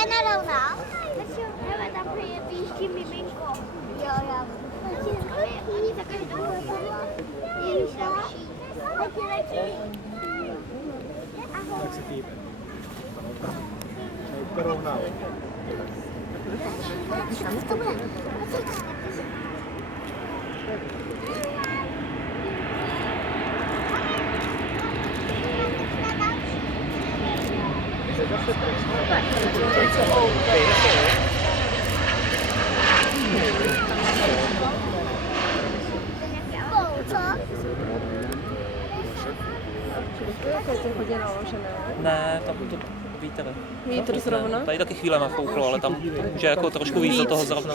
jde narovnal. Hele, tam je píští miminko. Jo. Oni takové je lepší. Tak se týpe. Porovnal. To bude. Ne, tam to vítr. Vítr zrovna? Tady taky chvílema fouklo, ale tam že jako trošku víc do toho zrovna.